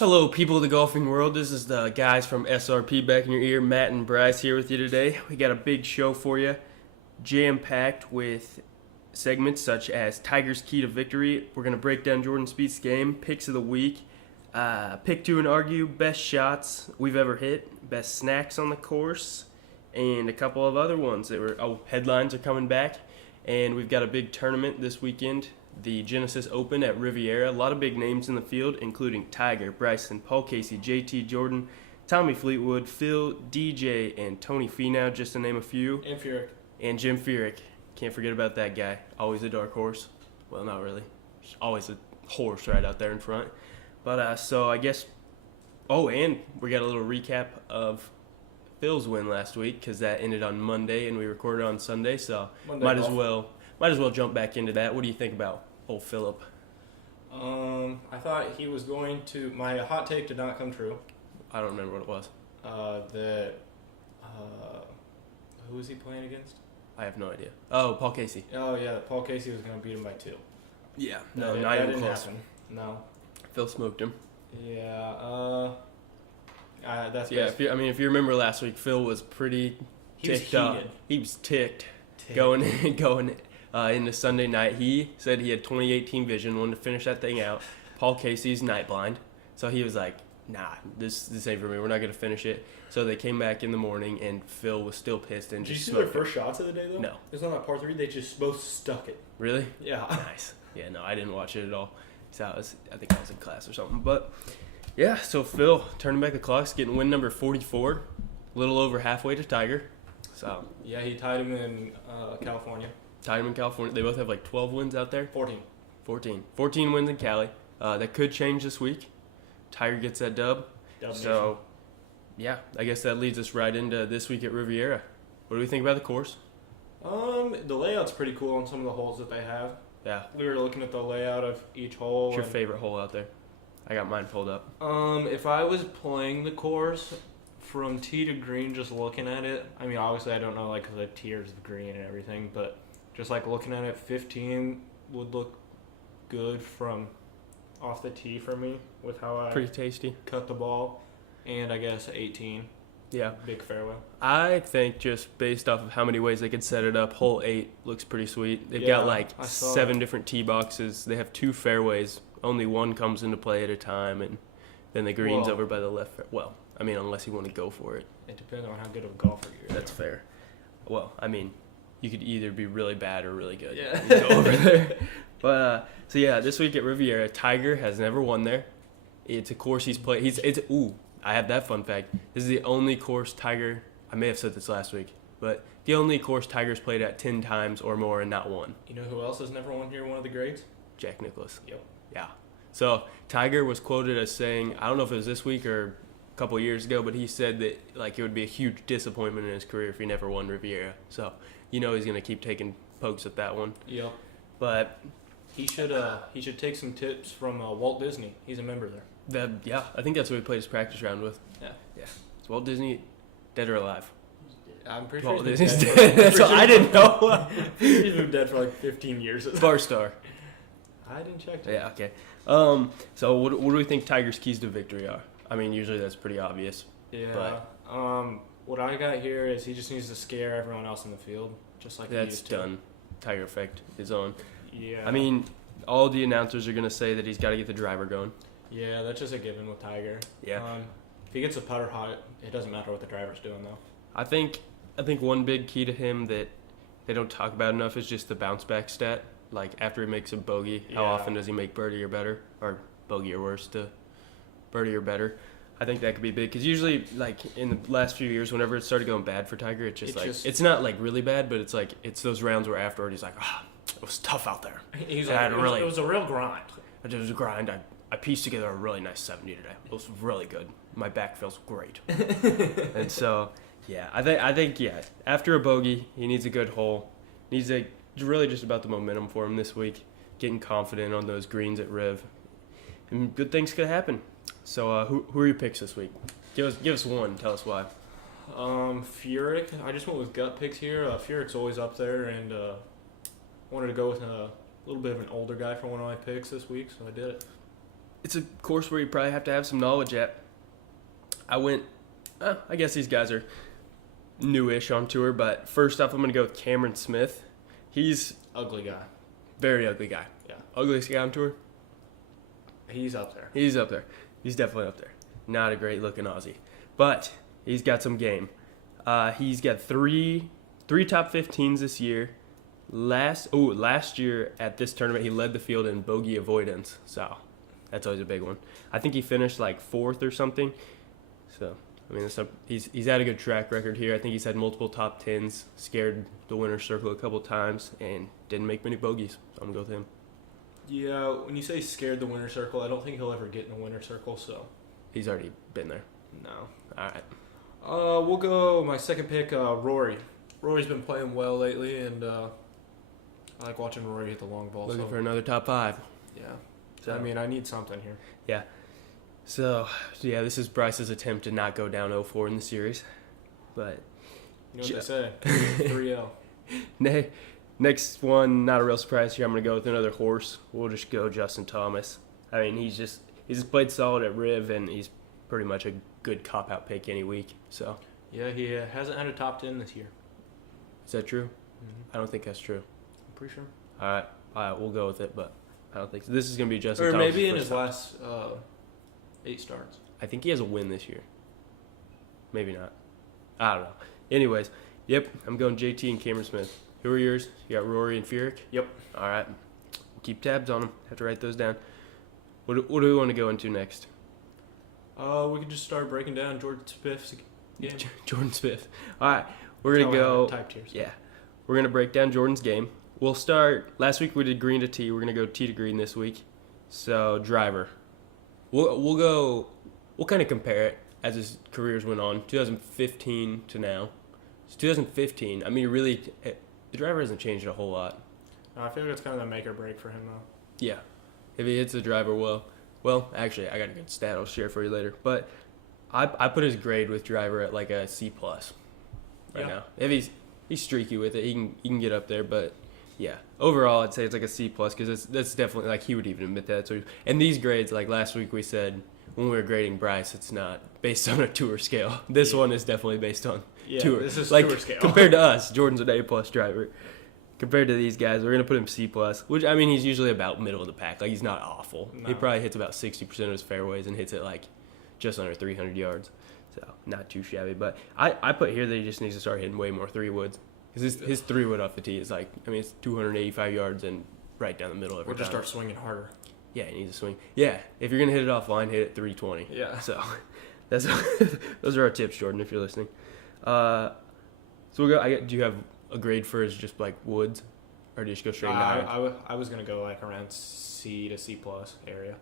Hello, people of the golfing world. This is the guys from SRP back in your ear. Matt and Bryce here with you today. We got a big show for you, jam-packed with segments such as Tiger's Key to Victory. We're going to break down Jordan Spieth's game, picks of the week, pick two and argue, best shots we've ever hit, best snacks on the course, and a couple of other ones that were, headlines are coming back. And we've got a big tournament this weekend, the Genesis Open at Riviera. A lot of big names in the field, including Tiger, Bryson, Paul Casey, JT Jordan, Tommy Fleetwood, Phil, DJ, and Tony Finau, just to name a few. And Furyk. And Jim Furyk. Can't forget about that guy. Always a dark horse. Well, not really. Always a horse right out there in front. But, so I guess... Oh, and we got a little recap of Phil's win last week, because that ended on Monday and we recorded on Sunday, so might as well jump back into that. What do you think about old Philip? I thought he was going to. My hot take did not come true. I don't remember what it was. Who was he playing against? I have no idea. Oh, Paul Casey. Oh yeah, Paul Casey was going to beat him by 2. Yeah, That didn't happen. No. Phil smoked him. Yeah. That's yeah. If you remember last week, Phil was pretty ticked up. He was ticked. Going into Sunday night. He said he had 2018 vision, wanted to finish that thing out. Paul Casey's night blind, so he was like, "Nah, this ain't for me. We're not gonna finish it." So they came back in the morning, and Phil was still pissed and Did just. you see their first shots of the day though? No. It's on that par 3. They just both stuck it. Really? Yeah. Nice. Yeah, no, I didn't watch it at all. So I think I was in class or something. But yeah, so Phil turning back the clocks, getting win number 44, a little over halfway to Tiger. So yeah, he tied him in California. Tied him in California. They both have like 12 wins out there. 14 wins in Cali. That could change this week. Tiger gets that dub. So, yeah, I guess that leads us right into this week at Riviera. What do we think about the course? The layout's pretty cool on some of the holes that they have. Yeah. We were looking at the layout of each hole. What's your favorite hole out there? I got mine pulled up. If I was playing the course from tee to green, just looking at it, I mean, obviously I don't know like the tiers of green and everything, but just like looking at it, 15 would look good from off the tee for me with how I pretty tasty cut the ball, and I guess 18. Yeah, big fairway. I think just based off of how many ways they could set it up, hole 8 looks pretty sweet. They've got like 7 different tee boxes. They have 2 fairways. Only one comes into play at a time, and then the green's over by the left. Well, I mean, unless you want to go for it. It depends on how good of a golfer you are. That's fair. Well, I mean, you could either be really bad or really good. Yeah. You go over there. But so yeah, this week at Riviera, Tiger has never won there. It's a course he's played. I have that fun fact. This is the only course Tiger. I may have said this last week, but the only course Tiger's played at 10 times or more and not won. You know who else has never won here? One of the greats. Jack Nicklaus. Yep. Yeah. So Tiger was quoted as saying, I don't know if it was this week or a couple of years ago, but he said that like it would be a huge disappointment in his career if he never won Riviera. So he's gonna keep taking pokes at that one. Yep. But he should take some tips from Walt Disney. He's a member there. I think that's what he played his practice round with. Yeah. Is Walt Disney dead or alive? I'm pretty Walt sure Disney's dead. That's what I didn't know. He's been dead for like 15 years. Barstar. I didn't check that. Yeah, okay. So what do we think Tiger's keys to victory are? I mean, usually that's pretty obvious. Yeah. But, what I got here is he just needs to scare everyone else in the field, just like that's done. Tiger effect is on. Yeah. I mean, all the announcers are going to say that he's got to get the driver going. Yeah, that's just a given with Tiger. Yeah. If he gets a putter hot, it doesn't matter what the driver's doing, though. I think one big key to him that they don't talk about enough is just the bounce back stat. Like, after he makes a bogey, how often does he make birdie or better? Or bogey or worse to birdie or better? I think that could be big. Because usually, like, in the last few years, whenever it started going bad for Tiger, it's not, like, really bad, but it's, like, it's those rounds where afterward he's like, it was tough out there. He's like, it was a real grind. It was a grind. I pieced together a really nice 70 today. It was really good. My back feels great. And so, yeah, I think, after a bogey, he needs a good hole. It's really just about the momentum for him this week, getting confident on those greens at Riv. And good things could happen. So, who are your picks this week? Give us one. Tell us why. Furyk. I just went with gut picks here. Furyk's always up there, and wanted to go with a little bit of an older guy for one of my picks this week, so I did it. it's a course where you probably have to have some knowledge at. I guess these guys are newish on tour, but first off, I'm going to go with Cameron Smith. He's Ugly guy. very ugly guy. Yeah. Ugliest guy on tour? He's up there. He's up there. He's definitely up there. Not a great looking Aussie, but he's got some game. He's got three top 15s this year. Last year at this tournament, he led the field in bogey avoidance. So that's always a big one. I think he finished like 4th or something. So I mean, he's had a good track record here. I think he's had multiple top 10s, scared the winner's circle a couple times, and didn't make many bogeys. So I'm gonna go with him. Yeah, when you say scared the winner's circle, I don't think he'll ever get in the winner's circle. So He's already been there. no. All right. We'll go my second pick, Rory. Rory's been playing well lately, and I like watching Rory hit the long ball. Looking so, for another top 5. yeah. So, I mean, I need something here. yeah. So, yeah, this is Bryce's attempt to not go down 0-4 in the series. But You know what they say? 3-0. next one, not a real surprise here. I'm going to go with another horse. We'll just go Justin Thomas. I mean, he's just played solid at Riv, and he's pretty much a good cop-out pick any week. So, Yeah, he hasn't had a top 10 this year. is that true? Mm-hmm. I don't think that's true. I'm pretty sure. All right, we'll go with it, but I don't think so. This is going to be Justin Or Thomas. maybe in his last 8 starts. I think he has a win this year. Maybe not. I don't know. Anyways, yep, I'm going JT and Cameron Smith. Who are yours? You got Rory and Furyk? Yep. All right. Keep tabs on them. Have to write those down. What do we want to go into next? We could just start breaking down Jordan Spieth's game. Jordan Spieth. All right. We're going to go. Typed here, so. Yeah. We're going to break down Jordan's game. We'll start. Last week we did green to tee. We're going to go tee to green this week. So, driver. We'll go. We'll kind of compare it as his careers went on, 2015 to now. It's 2015. I mean, really, the driver hasn't changed a whole lot. I feel like it's kind of the make or break for him, though. Yeah, if he hits the driver well, actually, I got a good stat I'll share for you later. But I put his grade with driver at like a C+ right now. If he's streaky with it, he can get up there. But yeah, overall, I'd say it's like a C+ because that's definitely like he would even admit that. So and these grades, like last week we said when we were grading Bryce, it's not based on a tour scale. This one is definitely based on tour. This is like tour scale. compared to us, Jordan's an A+ driver. Compared to these guys, we're gonna put him C+, which I mean he's usually about middle of the pack. Like he's not awful. No. He probably hits about 60% of his fairways and hits it like just under 300 yards. So not too shabby. But I put here that he just needs to start hitting way more 3-woods because his 3-wood off the tee is like it's 285 yards and right down the middle every Or just time. start swinging harder. Yeah, he needs to swing. Yeah, if you're gonna hit it offline, hit it 320. Yeah. So that's those are our tips, Jordan, if you're listening. So we'll go. Do you have a grade for his just like woods, or do you just go straight into irons? I was going to go like around C to C+ area.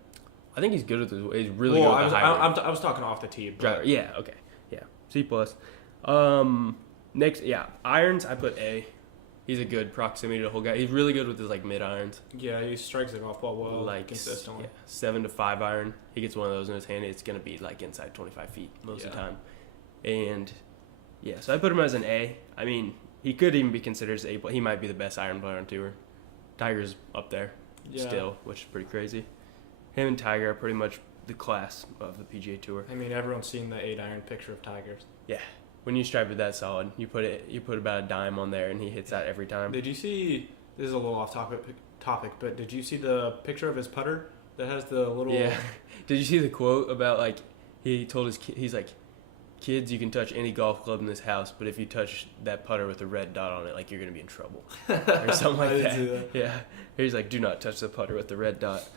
I think he's good with his. He's really good with the hybrid. I was talking off the tee. But Driver. Yeah. Okay. Yeah. C+. Next, yeah, irons. I put A. He's a good proximity to the whole guy. He's really good with his like mid irons. Yeah, he strikes the golf ball well, Like consistently. Yeah, 7 to 5 iron. He gets one of those in his hand. It's gonna be like inside 25 feet most of the time. And yeah, so I put him as an A. I mean, he could even be considered as A, but he might be the best iron player on tour. Tiger's up there still, which is pretty crazy. Him and Tiger are pretty much the class of the PGA Tour. I mean, everyone's seen the 8-iron picture of Tiger's. Yeah, when you stripe it that solid, you put about a dime on there, and he hits that every time. Did you see? This is a little off topic, but did you see the picture of his putter that has the little? Yeah. Did you see the quote about like he told his kid, he's like, kids, you can touch any golf club in this house, but if you touch that putter with a red dot on it, like you're gonna be in trouble or something like I didn't that. see that. Yeah. He's like, do not touch the putter with the red dot.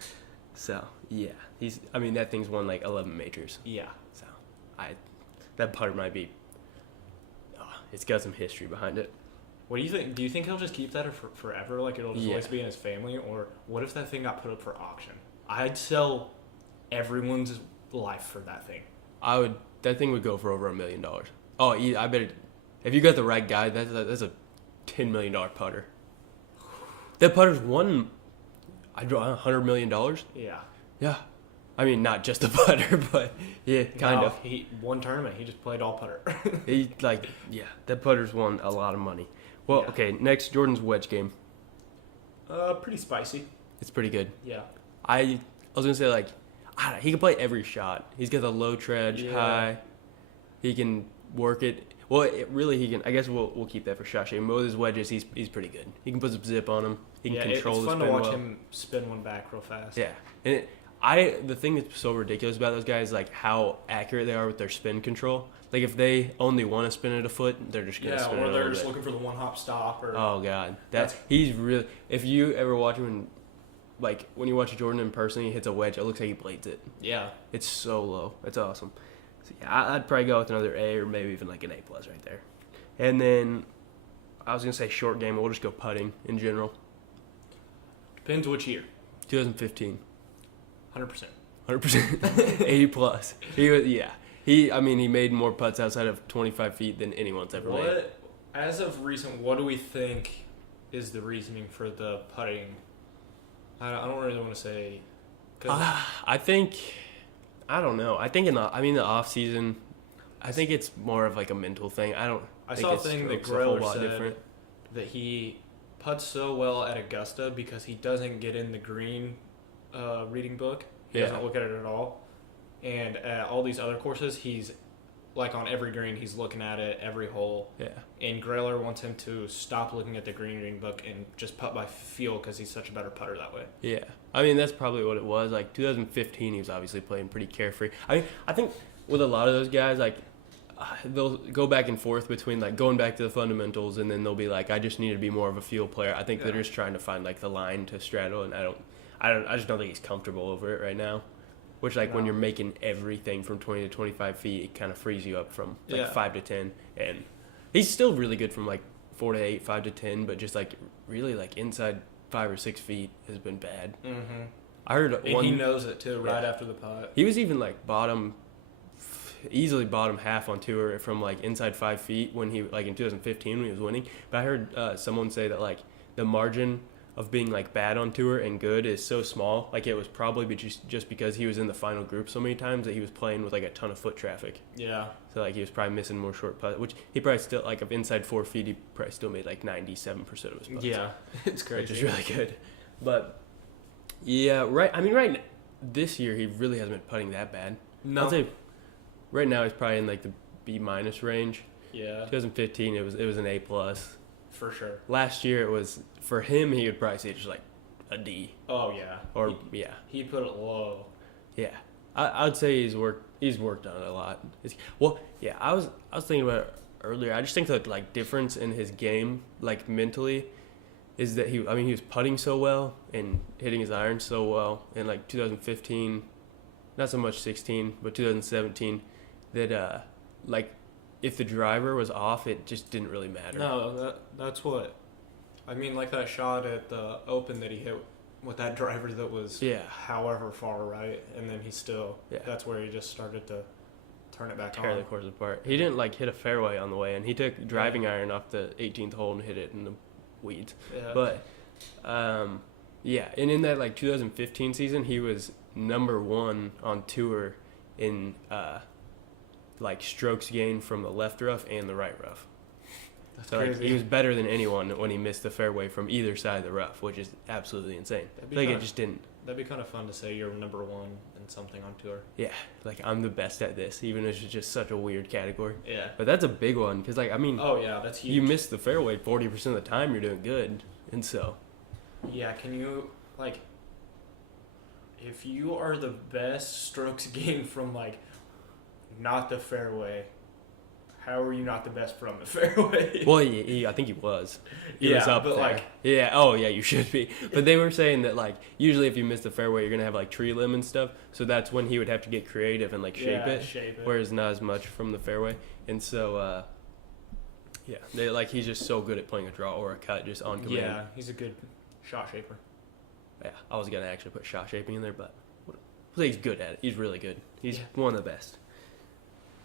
So yeah, that thing's won like 11 majors. Yeah. So that putter might be. It's got some history behind it. What do you think? Do you think he'll just keep that forever? Like it'll just Yeah. always be in his family? Or what if that thing got put up for auction? I'd sell everyone's life for that thing. That thing would go for over $1 million. Oh, I bet if you got the right guy, that's a $10 million putter. That putter's won. I draw $100 million. Yeah. Yeah, I mean not just the putter, but yeah, kind of. He one tournament. He just played all putter. That putter's won a lot of money. Well, Yeah. okay, next Jordan's wedge game. Pretty spicy. It's pretty good. Yeah. I was gonna say like I don't know, he can play every shot. He's got the low tread, high. He can work it. Well, he can. I guess we'll keep that for shot shaping. But with his wedges, he's pretty good. He can put some zip on him. He can control the spin well. It's fun to watch him spin one back real fast. Yeah, and the thing that's so ridiculous about those guys is like how accurate they are with their spin control. Like if they only want to spin it a foot, they're just gonna spin it. Or they're just looking for the one hop stop. Or oh god, he's really. If you ever watch him, when you watch Jordan in person, he hits a wedge. It looks like he blades it. Yeah, it's so low. It's awesome. So yeah, I'd probably go with another A or maybe even like an A+ right there. And then I was gonna say short game. We'll just go putting in general. Depends which year. 2015. 100%. 100%. A+. He made more putts outside of 25 feet than anyone's ever made. As of recent, what do we think is the reasoning for the putting? I don't really want to say. I don't know. I think in the off season, I think it's more of like a mental thing. I saw a thing that Greller said that he putts so well at Augusta because he doesn't get in the green reading book. He doesn't look at it at all. And at all these other courses, he's like on every green, he's looking at it every hole. Yeah. And Greller wants him to stop looking at the green reading book and just putt by feel because he's such a better putter that way. Yeah. I mean, that's probably what it was. Like 2015, he was obviously playing pretty carefree. I think with a lot of those guys, they'll go back and forth between like going back to the fundamentals and then they'll be like, I just need to be more of a field player. I think they're just trying to find like the line to straddle, and I just don't think he's comfortable over it right now. Which when you're making everything from 20 to 25 feet, it kind of frees you up from 5 to 10, and he's still really good from 4 to 8, 5 to 10, but just really inside 5 or 6 feet has been bad. Mm-hmm. I heard he knows it too. Right after the putt, he was even easily bottom half on tour from inside 5 feet when he in 2015 when he was winning. But I heard someone say that the margin of being bad on tour and good is so small. It was probably just because he was in the final group so many times that he was playing with a ton of foot traffic. Yeah. So he was probably missing more short putts, which he probably still of inside 4 feet he probably still made 97% of his putts. Yeah, it's crazy. Which is really good. But yeah, right. I mean, right this year he really hasn't been putting that bad. No. I'd say right now he's probably in the B- range. Yeah. 2015 it was an A+. For sure. Last year it was, for him, he would probably say just a D. Oh yeah. Or he put it low. Yeah, I'd say he's worked on it a lot. I was thinking about it earlier. I just think the difference in his game, mentally, is that he was putting so well and hitting his irons so well in 2015, not so much 16, but 2017, that if the driver was off, it just didn't really matter. No, that's what. I mean, that shot at the Open that he hit with that driver that was however far right, and then he still, that's where he just started to turn it back on. Tear the course apart. He didn't, hit a fairway on the way in. He took driving iron off the 18th hole and hit it in the weeds. Yeah. But, and in that, 2015 season, he was number 1 on tour in, strokes gained from the left rough and the right rough. That's crazy. He was better than anyone when he missed the fairway from either side of the rough, which is absolutely insane. It just didn't. That'd be kind of fun to say you're number 1 in something on tour. Yeah, I'm the best at this, even if it's just such a weird category. Yeah. But that's a big one, because oh yeah, that's huge. You miss the fairway 40% of the time, you're doing good, and so. Yeah, can you if you are the best strokes gained from not the fairway, how are you not the best from the fairway? Well, I think he was. He was up there. You should be. But they were saying that usually if you miss the fairway, you're gonna have tree limb and stuff. So that's when he would have to get creative and shape it. Whereas not as much from the fairway. And so he's just so good at playing a draw or a cut just on command. Yeah, he's a good shot shaper. Yeah, I was gonna actually put shot shaping in there, but he's good at it. He's really good. He's one of the best.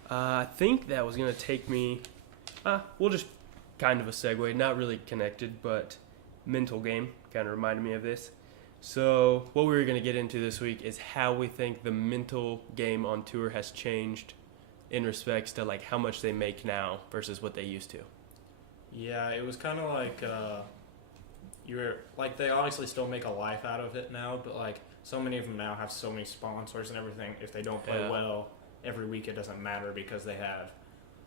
I think that was going to take me, we'll just kind of a segue, not really connected, but mental game kind of reminded me of this. So what we were going to get into this week is how we think the mental game on tour has changed in respects to how much they make now versus what they used to. Yeah, it was kind of you're like they obviously still make a life out of it now, but like so many of them now have so many sponsors and everything. If they don't play well every week, it doesn't matter because they have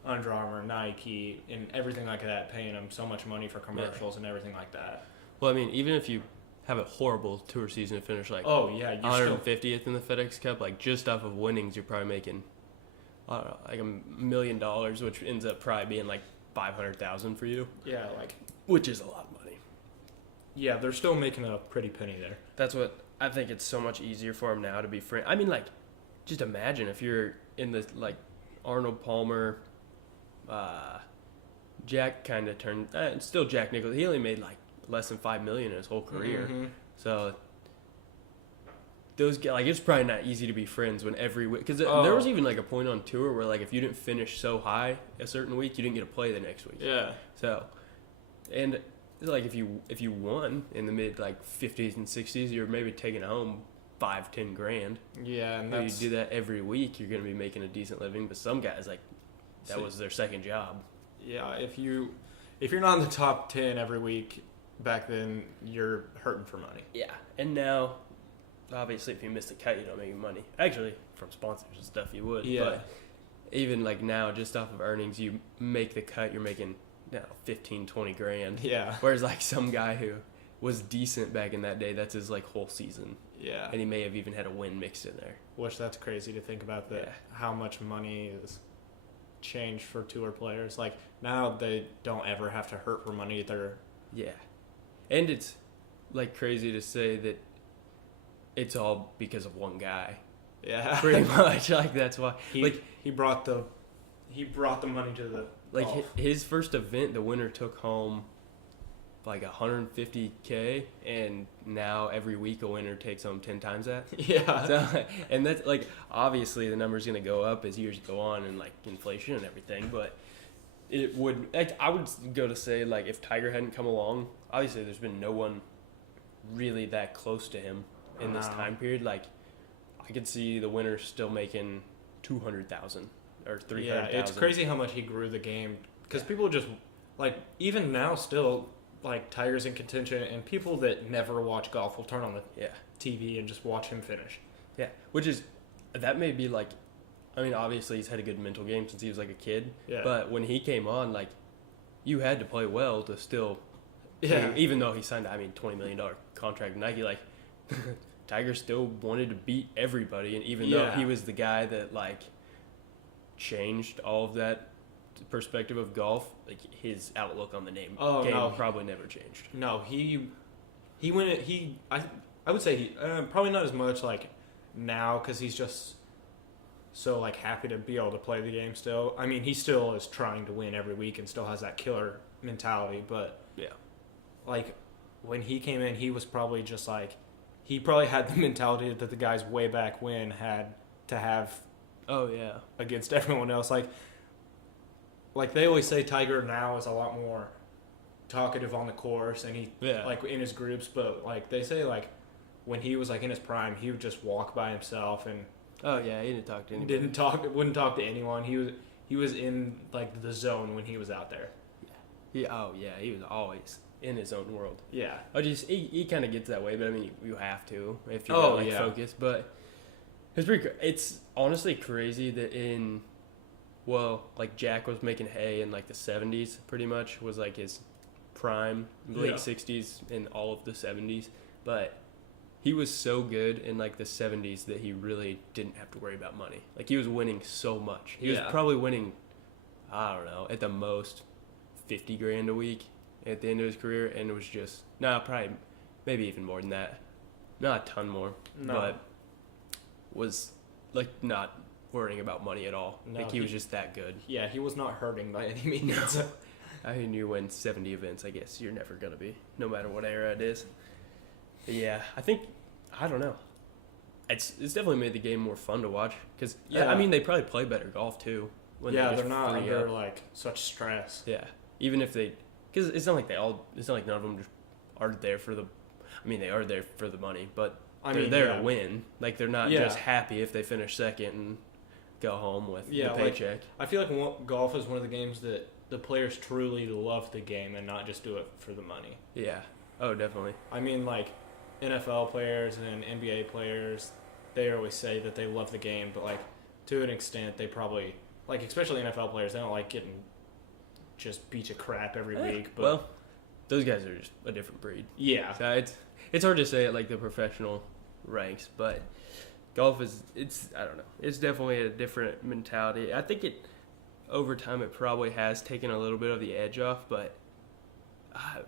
Under Armour, Nike, and everything like that paying them so much money for commercials and everything like that. Well, I mean, even if you have a horrible tour season and finish like you're 150th in the FedEx Cup, like just off of winnings, you're probably making I don't know, like $1 million, which ends up probably being like 500,000 for you. Yeah, like which is a lot of money. Yeah, they're still making a pretty penny there. That's what I think. It's so much easier for them now to be friends. I mean, like, just imagine if you're in the like Arnold Palmer, Jack kind of turned. Still Jack Nicklaus. He only made like less than $5 million in his whole career. Mm-hmm. So those guys, like, it's probably not easy to be friends when every week, because there was even like a point on tour where like if you didn't finish so high a certain week, you didn't get to play the next week. Yeah. So, and like if you won in the mid like 50s and 60s, you're maybe taking home $5-10 grand. Yeah, and if you do that every week, you're gonna be making a decent living. But some guys, like, that was their second job. Yeah, if you're not in the top 10 every week, back then you're hurting for money. Yeah, and now, obviously, if you miss the cut, you don't make any money. Actually, from sponsors and stuff, you would. Yeah. But even like now, just off of earnings, you make the cut, you're making 15-20 grand. Yeah. Whereas like some guy who was decent back in that day, that's his like whole season. Yeah. And he may have even had a win mixed in there. Which that's crazy to think about, that how much money is changed for tour players. Like now they don't ever have to hurt for money. Yeah. And it's like crazy to say that it's all because of one guy. Yeah. Pretty much. Like that's why he brought the money to the golf. His first event, the winner took home like $150K, and now every week a winner takes home 10 times that. Yeah. So, and that's like, obviously the number's going to go up as years go on and like inflation and everything, but it would, I would go to say, like, if Tiger hadn't come along, obviously there's been no one really that close to him in this time period. Like, I could see the winner still making 200,000 or 300,000. Yeah, it's crazy how much he grew the game, because people just, like, even now still, like, Tiger's in contention, and people that never watch golf will turn on the TV and just watch him finish. Yeah, which is, that may be like, I mean, obviously he's had a good mental game since he was like a kid. Yeah. But when he came on, like, you had to play well to still. Yeah. Even though he signed, $20 million contract with Nike, like, Tiger still wanted to beat everybody, and even though he was the guy that like changed all of that perspective of golf, like his outlook on the game probably never changed. No, he went. I would say he probably not as much like now, because he's just so like happy to be able to play the game still. I mean, he still is trying to win every week and still has that killer mentality, but like when he came in, he was probably just like, he probably had the mentality that the guys way back when had to have. Oh yeah. Against everyone else, like they always say Tiger now is a lot more talkative on the course, and he like in his groups, but like they say, like when he was like in his prime, he would just walk by himself and he didn't talk to anybody. Wouldn't talk to anyone. He was in like the zone when he was out there. He was always in his own world. Yeah. He kind of gets that way, but I mean, you have to if you're focused. But it's honestly crazy that like Jack was making hay in like the 70s, pretty much was like his prime, late 60s and all of the 70s, but he was so good in like the 70s that he really didn't have to worry about money. Like he was winning so much. He was probably winning, I don't know, at the most 50 grand a week at the end of his career, and it was just probably maybe even more than that, not a ton more, but was like not worrying about money at all. No, like he was just that good. Yeah, he was not hurting by any means. No. I mean, you win 70 events, I guess you're never gonna be, no matter what era it is. But yeah, I don't know. It's definitely made the game more fun to watch, because I mean they probably play better golf too. When they're not under like such stress. Yeah, even if because it's not like none of them just are there for the. I mean, they are there for the money, but they're there to win. Like they're not just happy if they finish second and go home with the paycheck. Like, I feel like golf is one of the games that the players truly love the game and not just do it for the money. Yeah, Oh, definitely. I mean, like NFL players and NBA players, they always say that they love the game, but like to an extent, they probably like, especially NFL players, they don't like getting just beat to crap every week. But Well, those guys are just a different breed. yeah, So it's hard to say at like the professional ranks, but golf it's I don't know. It's definitely a different mentality. I think over time it probably has taken a little bit of the edge off, but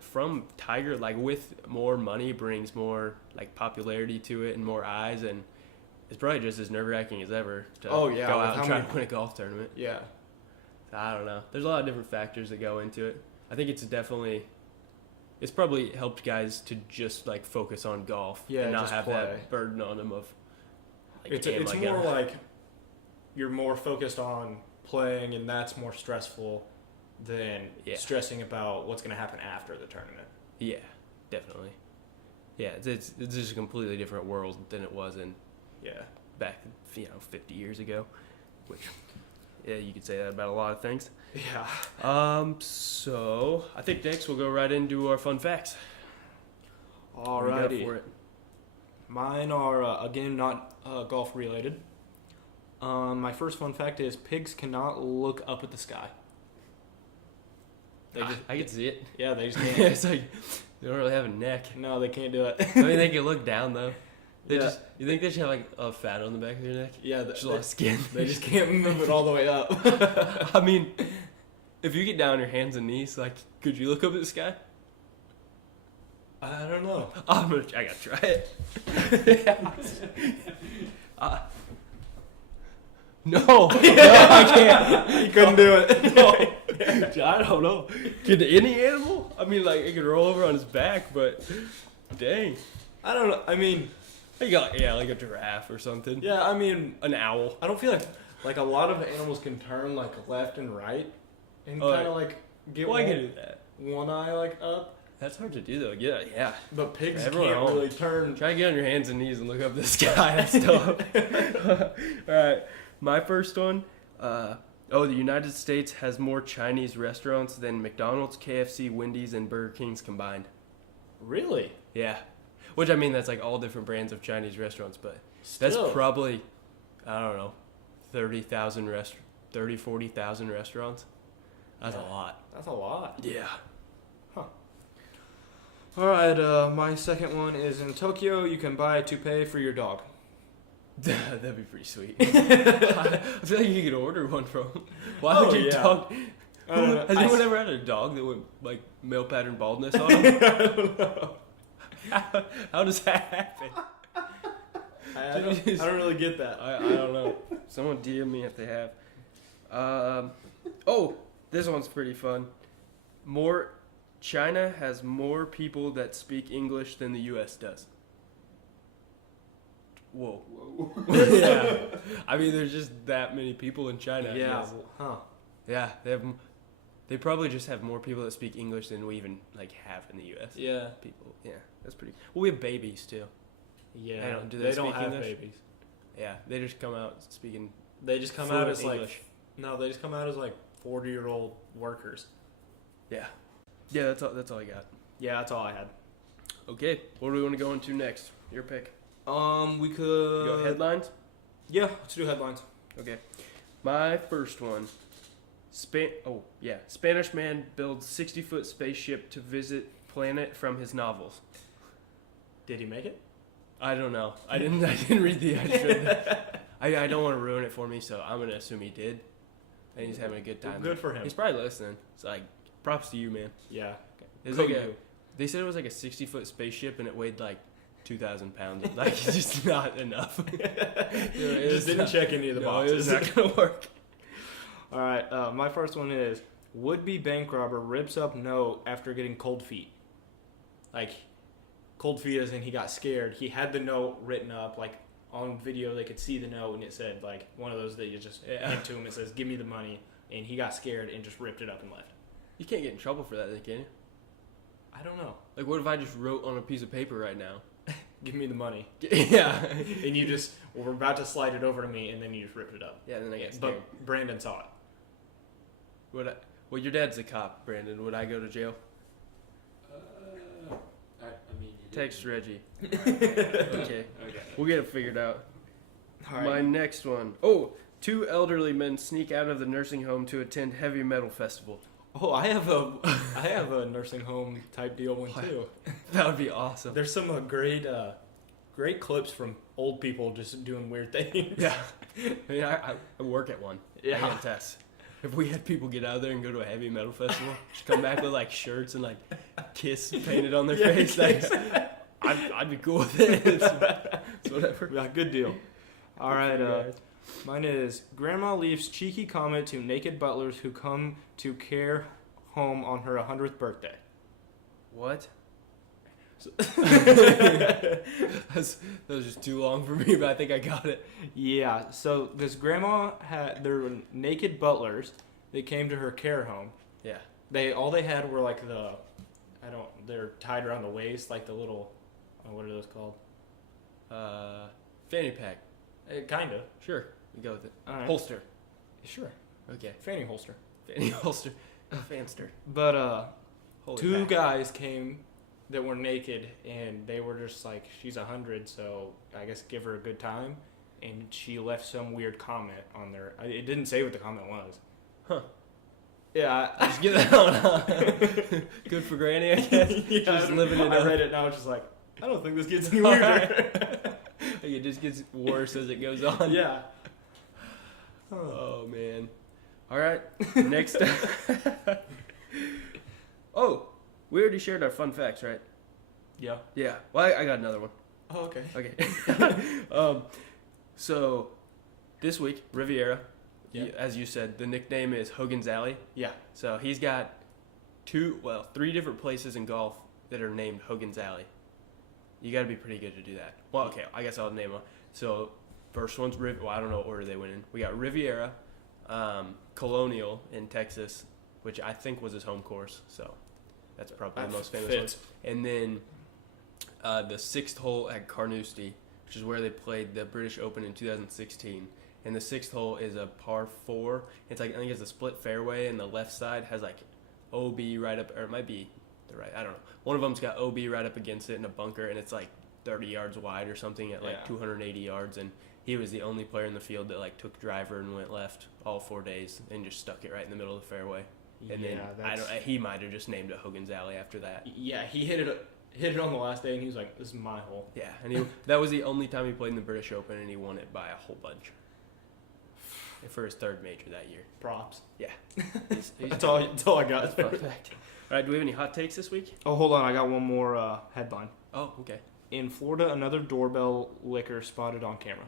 from Tiger, like with more money brings more like popularity to it and more eyes, and it's probably just as nerve wracking as ever to Oh, yeah, go with out and how try many- to win a golf tournament. yeah, So I don't know. There's a lot of different factors that go into it. I think it's probably helped guys to just like focus on golf Yeah, and not just have play. that burden on them of like, it's damn, more like you're more focused on playing, and that's more stressful than Yeah. stressing about what's going to happen after the tournament. yeah, definitely. Yeah, it's just a completely different world than it was in Yeah. back 50 years ago, which yeah, you could say that about a lot of things. Yeah. So I think next we'll go right into our fun facts. What do you got Alrighty. for it? Mine are, again, not golf related. My first fun fact is pigs cannot look up at the sky. I can see it. Yeah, they just can't. It's like they don't really have a neck. No, they can't do it. I mean, they can look down though. Yeah. You think they should have like a fat on the back of their neck? Yeah, Just a lot of skin. they just can't move it all the way up. I mean, if you get down on your hands and knees, like, could you look up at the sky? I don't know. I gotta try it. No, I can't. You couldn't do it. No. I don't know. Could any animal? I mean, like, it could roll over on his back, but dang. I don't know. I mean, You got, like a giraffe or something. yeah, I mean, An owl. I don't feel like a lot of animals can turn like left and right and Oh, kind of like get Well, I can do that. one eye like up, That's hard to do, though. Yeah. but pigs Everyone can't at home. really turn. Try to get on your hands and knees and look up the sky. That's tough. All right. My first one. The United States has more Chinese restaurants than McDonald's, KFC, Wendy's, and Burger King's combined. Really? Yeah. Which, I mean, that's like all different brands of Chinese restaurants, but that's Still. probably, I don't know, 40,000 restaurants. That's Yeah. a lot. That's a lot. Yeah. All right, my second one is in Tokyo. You can buy a toupee for your dog. That'd be pretty sweet. I feel like you could order one from. Why would your yeah. dog? I don't know. Has anyone ever had a dog that went like male pattern baldness on him? I don't know. How does that happen? I don't really get that. I don't know. Someone DM me if they have. This one's pretty fun. China has more people that speak English than the U.S. does. Whoa. Yeah. I mean, there's just that many people in China. Yeah. Yes. Huh. Yeah. They probably just have more people that speak English than we even like have in the U.S. Yeah. People. Yeah. That's pretty. Well, we have babies too. Yeah. Do they they don't speak have English? babies. Yeah. They just come out speaking. They just come fluent out as English. like they just come out as like 40-year-old workers. Yeah. Yeah. That's all I got. Yeah, that's all I had. Okay. What do we want to go into next? Your pick. We could Go headlines. Yeah, let's do headlines. Okay. My first one. Spanish man builds 60-foot spaceship to visit planet from his novels. Did he make it? I don't know. I didn't read the extra. I don't want to ruin it for me, so I'm gonna assume he did, and he's having a good time. Good for him. He's probably listening. It's like props to you, man. Yeah. It's Go like you. they said it was like a 60-foot spaceship, and it weighed like 2,000 pounds. Like it's just not enough. Just didn't check any of the boxes. It's not gonna work. All right, my first one is would-be bank robber rips up note after getting cold feet. Like, cold feet as in he got scared. He had the note written up, like, on video they could see the note, and it said, like, one of those that you just hand to him. It says, give me the money. And he got scared and just ripped it up and left. You can't get in trouble for that, then, can you? I don't know. Like, what if I just wrote on a piece of paper right now? Give me the money. Yeah. And you just were about to slide it over to me, and then you just ripped it up. Yeah, then I get scared. But Brandon saw it. Well, your dad's a cop, Brandon. Would I go to jail? Text Reggie. Okay. We'll get it figured out. All right. My next one. Oh, 2 elderly men sneak out of the nursing home to attend heavy metal festival. Oh, I have a nursing home type deal one too. That would be awesome. There's some great clips from old people just doing weird things. Yeah. I mean, I work at one. Yeah. I can attest. If we had people get out of there and go to a heavy metal festival, just come back with like shirts and like Kiss painted on their face, like, I'd be cool with it. It's whatever. Yeah, good deal. All right, mine is Grandma leaves cheeky comment to naked butlers who come to care home on her 100th birthday. What? That was just too long for me, but I think I got it. Yeah, so this grandma there were naked butlers that came to her care home. Yeah. All they had were like they're tied around the waist, like the little, what are those called? Fanny pack. Kind of. Sure. We go with it. All right. Holster. Sure. Okay. Fanny holster. Fanny holster. Fanster. But Holy two pack. guys came that were naked, and they were just like, she's 100, so I guess give her a good time. And she left some weird comment on there. It didn't say what the comment was. Huh. Yeah. Just get that on. Good for Granny, I guess. Yeah, Just living it I up. read it and I was just like, I don't think this gets any weirder. Like it just gets worse as it goes on. Yeah. Oh man. All right. Next. Oh, we already shared our fun facts, right? Yeah. Yeah. Well, I got another one. Oh, okay. Okay. So this week, Riviera, Yeah. as you said, the nickname is Hogan's Alley. Yeah. So he's got 3 different places in golf that are named Hogan's Alley. You got to be pretty good to do that. Well, okay, I guess I'll name them. So first one's I don't know what order they went in. We got Riviera, Colonial in Texas, which I think was his home course. So that's probably the most famous one. And then the 6th hole at Carnoustie, which is where they played the British Open in 2016. And the 6th hole is a par 4. It's like, I think it's a split fairway, and the left side has like OB right up, or it might be the right, I don't know. One of them's got OB right up against it in a bunker, and it's like 30 yards wide or something at like 280 yards. And he was the only player in the field that like took driver and went left all 4 days and just stuck it right in the middle of the fairway. And then he might have just named it Hogan's Alley after that. Yeah, he hit it on the last day, and he was like, "This is my hole." Yeah, and that was the only time he played in the British Open, and he won it by a whole bunch. For his 3rd major that year. Props. Yeah. That's all I got. That's perfect. All right, do we have any hot takes this week? Oh, hold on. I got one more headline. Oh, okay. In Florida, another doorbell licker spotted on camera.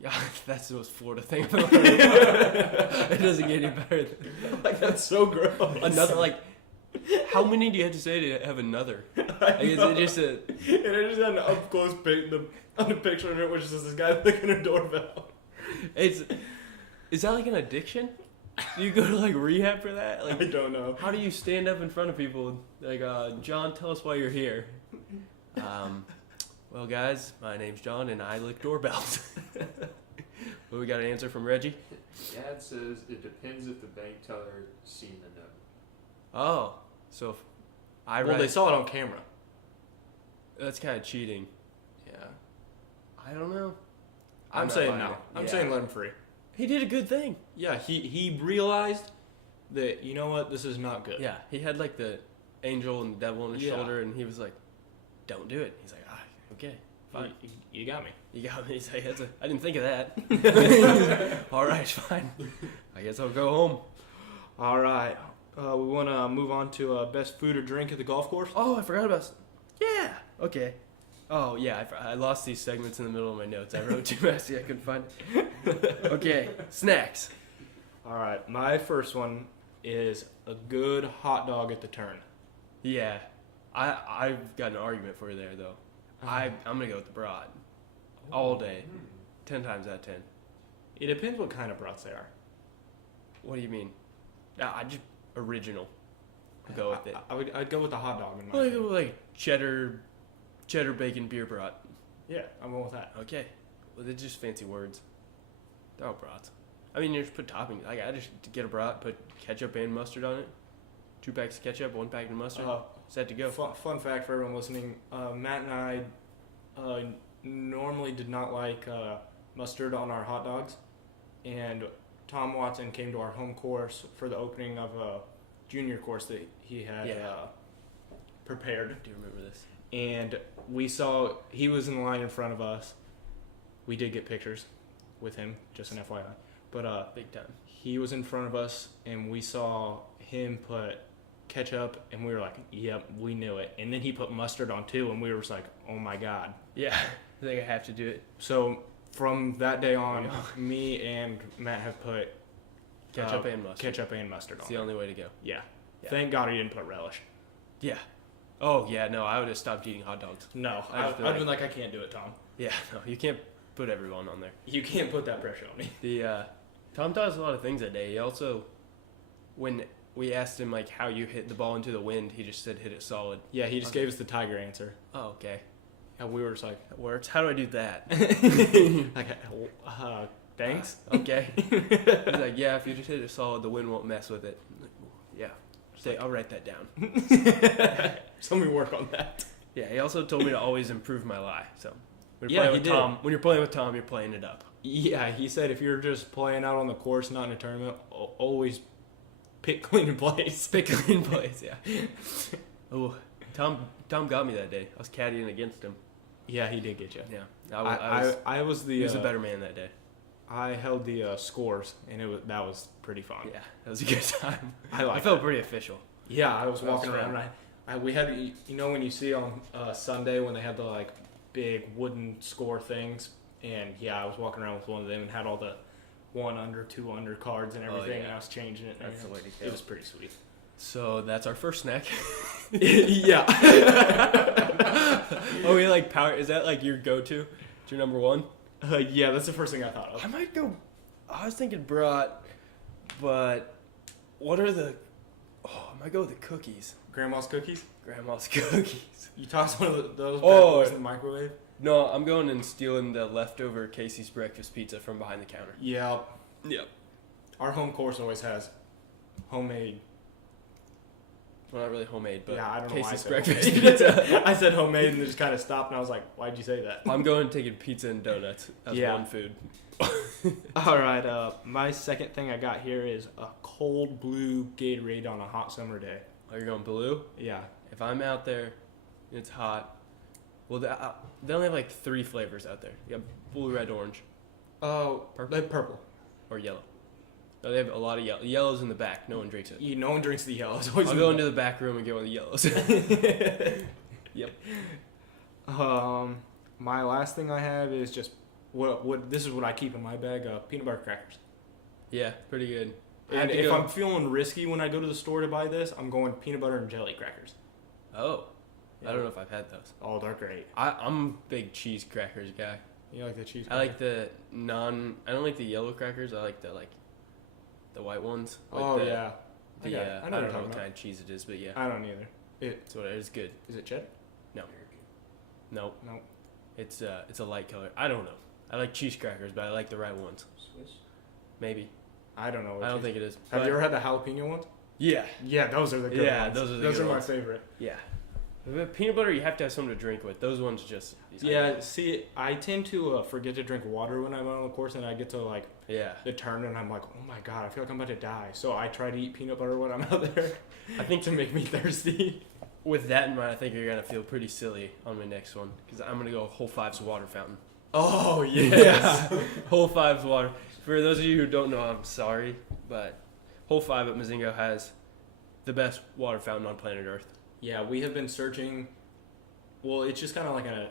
Yeah, that's the most Florida thing I've ever heard. It doesn't get any better than Like, that's so gross. another, like, how many do you have to say to have another? Like, is it just a... And I just had an up-close on a picture of it, which is this guy licking a doorbell. Is that like an addiction? Do you go to like rehab for that? Like, I don't know. How do you stand up in front of people like, John, tell us why you're here? Well, guys, my name's John, and I lick doorbells. Well, we got an answer from Reggie. Dad says it depends if the bank teller seen the note. Oh, so if They saw it on camera. That's kind of cheating. Yeah. I don't know. I'm not saying buying no. it. I'm Yeah. saying let him free. He did a good thing. Yeah, he realized that, you know what, this is not good. Yeah, he had like the angel and devil on his Yeah. shoulder, and he was like, "Don't do it." He's like, okay, fine. You got me. You got me." He's like, I didn't think of that. All right, fine. I guess I'll go home. All right. We want to move on to best food or drink at the golf course. Oh, I forgot about. Yeah. Okay. Oh yeah, I lost these segments in the middle of my notes. I wrote too messy. I couldn't find it. Okay, snacks. All right. My first one is a good hot dog at the turn. Yeah, I've got an argument for you there though. I'm gonna go with the brat all day, 10 times out of 10. It depends what kind of brats they are. What do you mean? I just original. I'll go with it. I'd go with the hot dog in my opinion. Like cheddar bacon beer brat. Yeah, I'm going with that. Okay, well they're just fancy words. They're all brats. I mean, you just put toppings. I just get a brat, put ketchup and mustard on it. 2 packs of ketchup, 1 pack of mustard. set to go. Fun fact for everyone listening: Matt and I normally did not like mustard on our hot dogs, and Tom Watson came to our home course for the opening of a junior course that he had prepared. I do remember this. And we saw he was in the line in front of us. We did get pictures with him, just an FYI. But big time. he was in front of us, and we saw him put ketchup, and we were like, "Yep, we knew it." And then he put mustard on too, and we were just like, "Oh my god!" Yeah, I think I have to do it. So from that day on, me and Matt have put Ketchup and mustard. Ketchup and mustard on. It's the only way to go. Yeah. Yeah. Thank God he didn't put relish. Yeah. Oh yeah, no, I would have stopped eating hot dogs. No, I'd I'd been like, I can't do it, Tom. Yeah, no, you can't put everyone on there. You can't put that pressure on me. The Tom taught us a lot of things that day. He also, when we asked him like how you hit the ball into the wind, he just said hit it solid. Yeah, he just gave us the tiger answer. Oh, okay, And we were just like, that works. How do I do that? like, thanks. Okay. He's like, yeah, if you just hit it solid, the wind won't mess with it. I'm like, yeah. Say, I'll write that down. So we work on that. Yeah, he also told me to always improve my lie. So when Yeah, you're playing he with did. Tom, when you're playing with Tom, you're playing it up. Yeah, he said if you're just playing out on the course, not in a tournament, always pick clean plays. Pick a clean place, yeah. Oh, Tom got me that day. I was caddying against him. Yeah, he did get you. Yeah, I was the. he was a better man that day. I held the scores, and that was pretty fun. Yeah, that was a good time. I felt pretty official. Yeah, I was That was walking around. fun. And we had, you know, when you see on Sunday when they had the like big wooden score things, and yeah, I was walking around with one of them and had all the 1 under, 2 under cards and everything, yeah. and I was changing it. And That's the way to everything. go. It was pretty sweet. So that's our first snack. Yeah. Oh, we like power. Is that like your go-to? It's your number one? Yeah, that's the first thing I thought of. I might go. I was thinking brat, but what are the? Oh, I might go with the cookies. Grandma's cookies. Grandma's cookies. You toss one of those bad Oh. boys in the microwave. No, I'm going and stealing the leftover Casey's breakfast pizza from behind the counter. Yeah. Yep. Our home course always has homemade. Well, not really homemade, but Yeah, I don't know why I Casey's said breakfast homemade. pizza. I said homemade and it just kind of stopped, and I was like, "Why'd you say that?" I'm going and taking pizza and donuts as Yeah. one food. All right. My second thing I got here is a cold blue Gatorade on a hot summer day. Oh, you're going blue? Yeah. If I'm out there, and it's hot. Well, they only have like 3 flavors out there. You have blue, red, orange, Oh, Purple? purple. or yellow. No, they have a lot of yellow. Yellow's in the back. No one drinks it. No one drinks the yellow. It's always I'll in go the into the back room and get one of the yellows. Yep. My last thing I have is just what this is what I keep in my bag: peanut butter crackers. Yeah, pretty good. I have And to if go- I'm feeling risky when I go to the store to buy this, I'm going peanut butter and jelly crackers. Oh, I don't know if I've had those. Oh, they're great. I'm a big cheese crackers guy. You like the cheese? I like the I don't like the yellow crackers. I like the white ones. Like Oh the, yeah. The, I got it. I know I what don't you're know talking what about. kind of cheese it is, but yeah, I don't either. it's what it is. Good. Is it cheddar? No, No. it's a light color. I don't know. I like cheese crackers, but I like the right ones. Swiss? Maybe. I don't know. What I don't cheese- think it is. Have but- you ever had the jalapeno ones? Yeah. Yeah, those are the good Yeah, ones. those are the those good are my ones. favorite. Yeah. With peanut butter, you have to have something to drink with. Those ones just. Yeah, see, I tend to forget to drink water when I'm out on the course, and I get to like Yeah. the turn, and I'm like, oh my god, I feel like I'm about to die. So I try to eat peanut butter when I'm out there. I think to make me thirsty. with that in mind, I think you're gonna feel pretty silly on my next one because I'm gonna go Whole Five's water fountain. Oh yeah. Whole Five's water. For those of you who don't know, I'm sorry, but Whole Five at Mazingo has the best water fountain on planet Earth. Yeah, we have been searching. Well, it's just kind of like a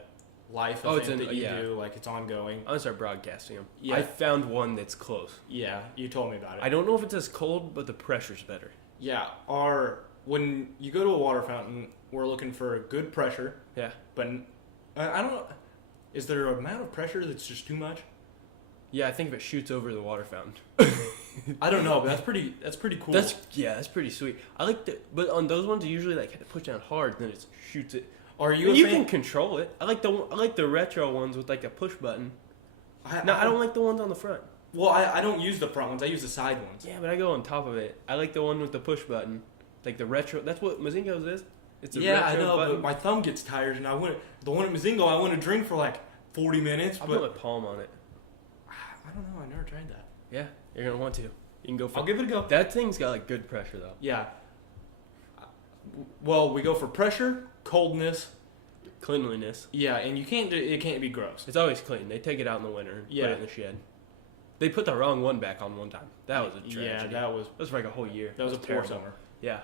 life Oh, event it's that you yeah. do. Like it's ongoing. I'm gonna start broadcasting them. Yeah. I found one that's close. Yeah, you told me about it. I don't know if it's as cold, but the pressure's better. Yeah, when you go to a water fountain, we're looking for a good pressure. Yeah. But I don't know. Is there an amount of pressure that's just too much? Yeah, I think if it shoots over the water fountain. I don't know, but that's pretty cool. That's pretty sweet. I like but on those ones you usually like have to push down hard, and then it shoots it. Are you? You can control it. I like the retro ones with like a push button. I don't like the ones on the front. Well, I don't use the front ones. I use the side ones. Yeah, but I go on top of it. I like the one with the push button, like the retro. That's what Mazingo's is. It's a Yeah, I retro know, button. but my thumb gets tired, and the one at Mazingo, I want to drink for like 40 minutes, I'll but put my palm on it. I don't know. I never tried that. Yeah, you're gonna want to. You can go for. I'll give it a go. That thing's got like good pressure though. Yeah. Well, we go for pressure, coldness. Cleanliness. Yeah, and it can't be gross. It's always clean. They take it out in the winter and put Yeah. it in the shed. They put the wrong one back on one time. That was a tragedy. Yeah, that was for like a whole year. a poor terrible. summer. Yeah,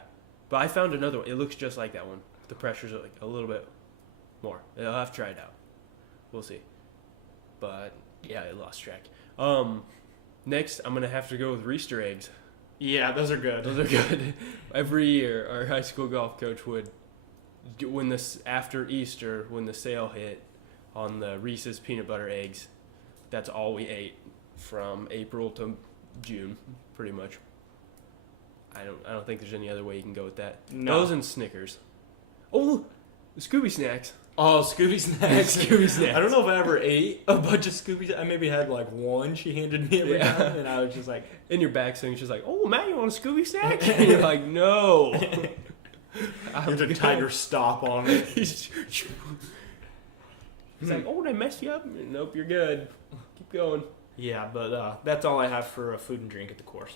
but I found another one. It looks just like that one. The pressure's like a little bit more. I'll have to try it out. We'll see. But yeah, I lost track. Next, I'm gonna have to go with Reister eggs. Yeah, those are good. Those are good. Every year, our high school golf coach would, when this after Easter, when the sale hit on the Reese's peanut butter eggs, that's all we ate from April to June, pretty much. I don't think there's any other way you can go with that. No. Those and Snickers. Oh, the Scooby snacks. Oh, Scooby snacks. Scooby snacks. I don't know if I ever ate a bunch of Scooby. I maybe had like one she handed me every Yeah. time, and I was just like, In your back saying, she's like, "Oh, Matt, you want a Scooby snack?" And you're like, "No." there's a tiger stop on it. He's like, "Oh, they messed you up." Nope, you're good. Keep going. Yeah, but that's all I have for food and drink at the course.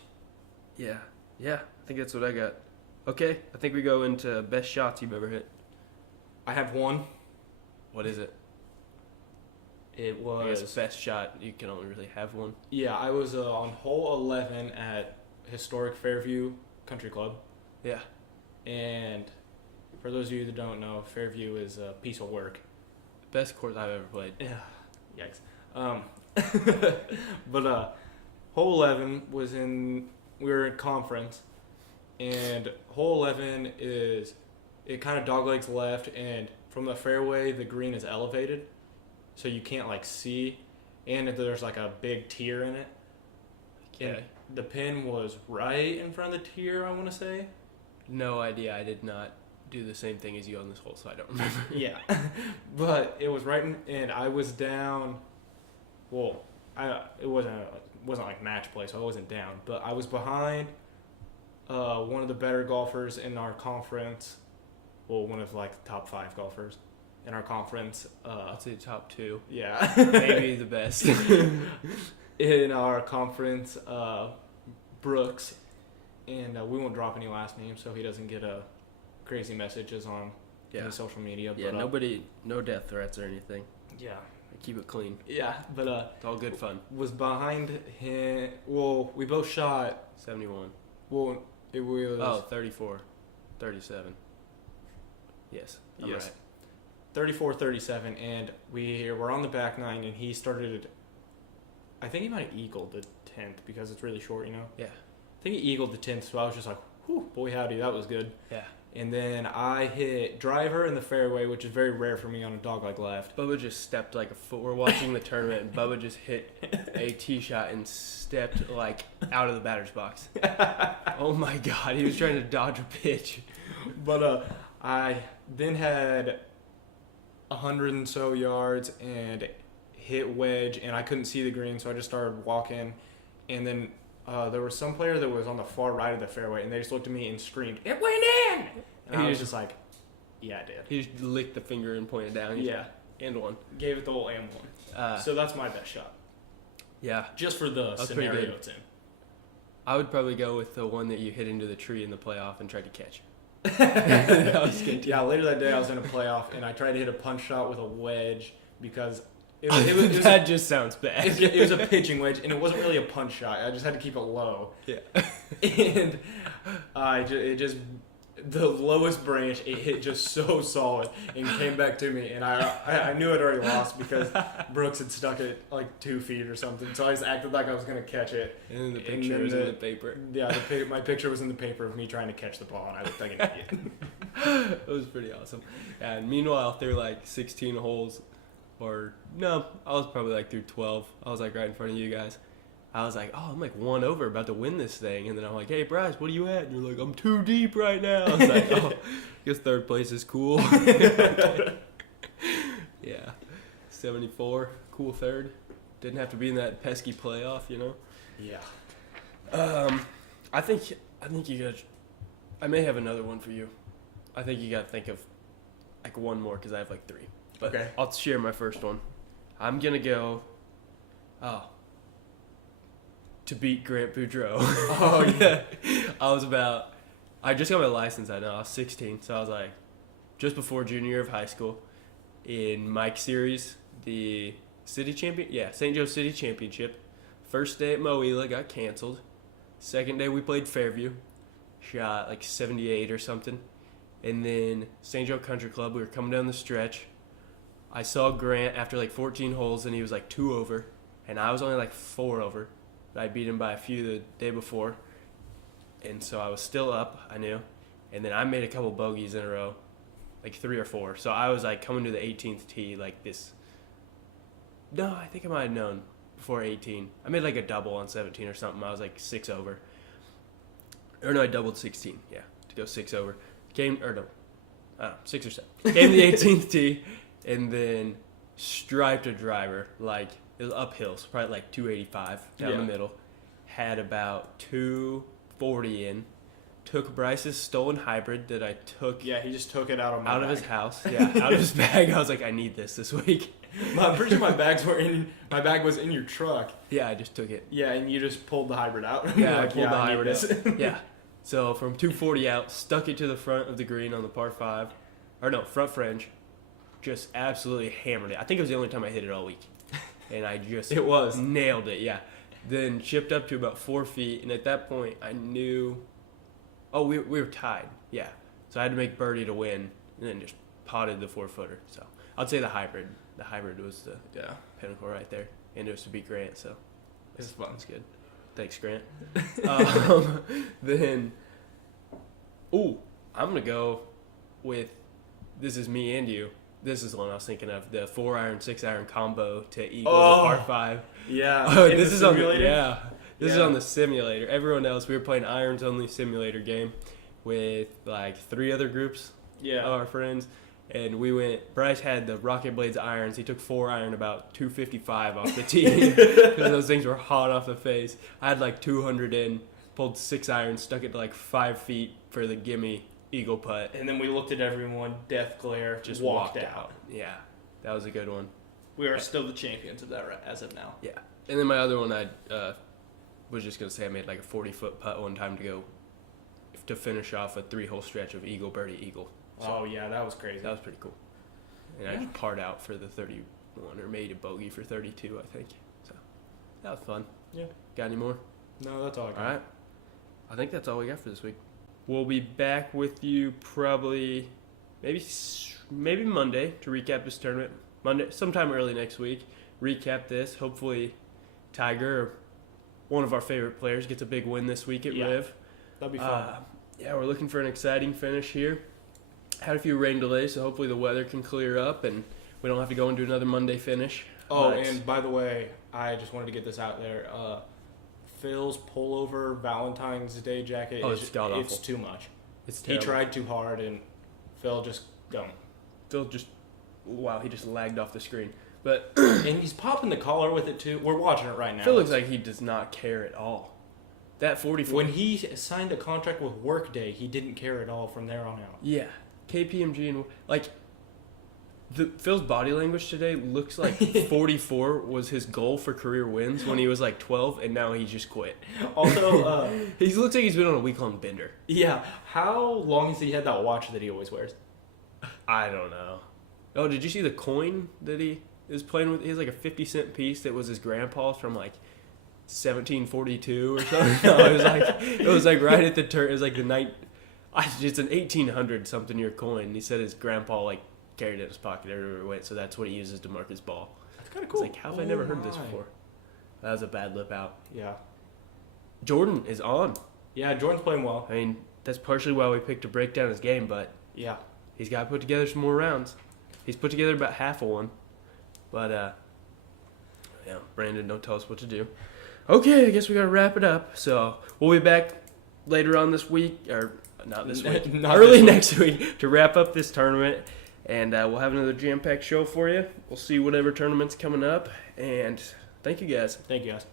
Yeah. I think that's what I got. Okay, I think we go into best shots you've ever hit. I have one. What is it? It I guess was best shot. You can only really have one. I was on hole 11 at historic Fairview Country Club. Yeah. And for those of you that don't know, Fairview is a piece of work. Best course I've ever played. Yeah, yikes. But hole 11 was we were in conference, and hole 11 it kind of doglegs left, and from the fairway the green is elevated, so you can't like see, and there's like a big tier in it. Okay. And the pin was right in front of the tier, I want to say. No idea. I did not do the same thing as you on this hole, so I don't remember. Yeah, but it was right and I was down. Well, it wasn't like match play, so I wasn't down, but I was behind one of the better golfers in our conference. Well, one of like the top 5 golfers in our conference. I'd say top 2. Yeah, Maybe the best. in our conference, Brooks, and we won't drop any last names so he doesn't get crazy messages on his social media. Yeah, but, no death threats or anything. Yeah. I keep it clean. Yeah, but It's all good fun. was behind him. Well, we both shot. 71. Well, it was 34. 37. Yes. I'm yes, right. 34, 37, and we were on the back 9, and he started. I think he might have eagled the 10th because it's really short, you know. Yeah. I think he eagled the 10th, so I was just like, "Whew, boy howdy, that was good." Yeah. And then I hit driver in the fairway, which is very rare for me on a dogleg left. Bubba just stepped like a foot. We're watching the tournament, and Bubba just hit a tee shot and stepped like out of the batter's box. Oh my God, he was trying to dodge a pitch. But I then had 100 and so yards and hit wedge, and I couldn't see the green, so I just started walking. And then there was some player that was on the far right of the fairway, and they just looked at me and screamed, "It went in!" And I was just like, "Yeah, it did." He just licked the finger and pointed down. He's Yeah. and one. Gave it the whole M1. So that's my best shot. Yeah, Just for the That's pretty scenario good. it's in. I would probably go with the one that you hit into the tree in the playoff and tried to catch. That was good too. Yeah, later that day I was in a playoff, and I tried to hit a punch shot with a wedge because it was That just sounds bad. it was a pitching wedge, and it wasn't really a punch shot. I just had to keep it low. Yeah. And the lowest branch, it hit just so solid and came back to me, and I knew I'd already lost because Brooks had stuck it like 2 feet or something, so I just acted like I was going to catch it. And then the And picture then was in the paper. Yeah, my picture was in the paper of me trying to catch the ball, and I looked like an idiot. It was pretty awesome. And meanwhile, through like 16 holes, or no, I was probably like through 12. I was like right in front of you guys. I was like, oh, I'm like 1 over, about to win this thing. And then I'm like, hey, Bryce, what are you at? And you're like, I'm 2 deep right now. I was like, oh, I guess 3rd place is cool. Yeah. 74, cool 3rd. Didn't have to be in that pesky playoff, you know? Yeah. I think you guys, I may have another one for you. I think you got to think of like one more because I have like three. But Okay. I'll share my first one. I'm going to go to beat Grant Boudreaux. Oh, yeah. I just got my license, I know. I was 16, so I was like, just before junior year of high school, in Mike Series, the St. Joe City Championship. First day at Moela got canceled. Second day we played Fairview, shot like 78 or something. And then St. Joe Country Club, we were coming down the stretch. I saw Grant after like 14 holes, and he was like 2 over, and I was only like 4 over. I beat him by a few the day before, and so I was still up, I knew. And then I made a couple bogeys in a row, like 3 or 4. So I was like coming to the 18th tee like this. No, I think I might have known before 18. I made like a double on 17 or something. I was like 6 over. Or no, I doubled 16, yeah, to go 6 over. 6 or 7. Came to the 18th tee, and then striped a driver, like, it was uphill, so probably like 285 down the middle. Had about 240 in. Took Bryce's stolen hybrid that I took Yeah, he just took it out of my bag. his house. Yeah, out of his bag. I was like, I need this week. I'm pretty sure my bag was in your truck. Yeah, I just took it. Yeah, and you just pulled the hybrid out. Yeah, I Like, pulled the I need hybrid this. out. Yeah. So from 240 out, stuck it to the front of the green on the par 5. Or no, front fringe. Just absolutely hammered it. I think it was the only time I hit it all week. And I just It was. nailed it, yeah. Then chipped up to about 4 feet, and at that point I knew, we were tied, yeah. So I had to make birdie to win, and then just potted the 4-footer. So I'd say the hybrid. The hybrid was the pinnacle right there, and it was to beat Grant. So It's fun. that's good. Thanks, Grant. Then, I'm gonna go with. This is me and you. This is the one I was thinking of. The 4-iron, 6-iron combo to eagle the par 5. Yeah. This is simulator? This is on the simulator. Everyone else, we were playing irons only simulator game with like 3 other groups Yeah. of our friends, and we went. Bryce had the Rocket Blades irons. He took 4-iron about 255 off the tee because those things were hot off the face. I had like 200 in, pulled 6-iron, stuck it to like 5 feet for the gimme eagle putt. And then we looked at everyone, death glare, Just walked out. Yeah, that was a good one. We are still the champions of that as of now. Yeah, and then my other one, I was just gonna say I made like a 40-foot putt one time to finish off a 3-hole stretch of eagle, birdie, eagle. So Oh yeah, that was crazy. that was pretty cool. And I parred out for the 31 or made a bogey for 32, I think. So that was fun. Yeah. Got any more? No, that's all I got. All right. I think that's all we got for this week. We'll be back with you probably maybe Monday to recap this tournament. Monday, sometime early next week. Recap this. Hopefully, Tiger, one of our favorite players, gets a big win this week at Riv. That'd be fun. Yeah, we're looking for an exciting finish here. Had a few rain delays, so hopefully the weather can clear up and we don't have to go and do another Monday finish. Oh, But- and by the way, I just wanted to get this out there. Phil's pullover Valentine's Day jacket, it's god-awful. it's too much. It's He terrible. tried too hard, and Phil just don't. Phil just lagged off the screen. But And he's popping the collar with it, too. We're watching it right now. Phil looks like he does not care at all. That 44. When he signed a contract with Workday, he didn't care at all from there on out. Yeah, KPMG and like Phil's body language today looks like 44 was his goal for career wins when he was like 12, and now he just quit. Also, He looks like he's been on a week-long bender. yeah, how long has he had that watch that he always wears? I don't know. Oh, did you see the coin that he is playing with? He has like a 50-cent piece that was his grandpa's from like 1742 or something. No, it was like right at the turn. It was like the night. It's an 1800 something year coin. He said his grandpa like carried it in his pocket everywhere he went, so that's what he uses to mark his ball. That's kind of It's cool. like, how have I never heard this my. before? That was a bad lip out. Yeah. Jordan is on. Yeah, Jordan's playing well. I mean, that's partially why we picked to break down his game, but Yeah. he's got to put together some more rounds. He's put together about half of one. But, yeah, Brandon, don't tell us what to do. Okay, I guess we got to wrap it up. So we'll be back later on this week, or not this week, Not early this week. next week to wrap up this tournament. And we'll have another jam-packed show for you. We'll see whatever tournament's coming up. And thank you, guys. Thank you, guys.